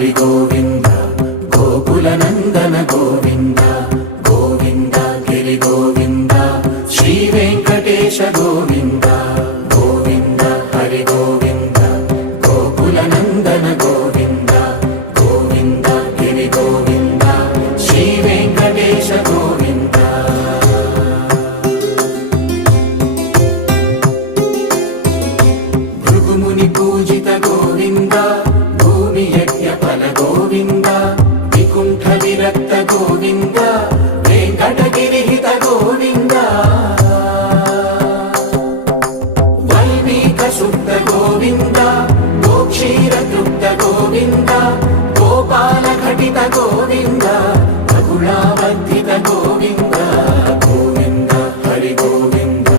హరి గోవింద గోకుల నందన గోవింద గోవింద గిరి గోవింద శ్రీ వెంకటేశ గోవింద గోవింద హరి గోవింద గోకుల నందన గోవింద గోవింద గిరి గోవింద శ్రీ వెంకటేశ గోవింద భృగుముని పూజిత గోవింద భూమి యజ్ఞ ఫల గోవింద వికుంఠ విరక్త గోవింద వెంకటగిరిహిత గోవింద వైదిక శుద్ధ గోవింద గోక్షీర తృప్త గోవింద గోపాల ఘటిత గోవింద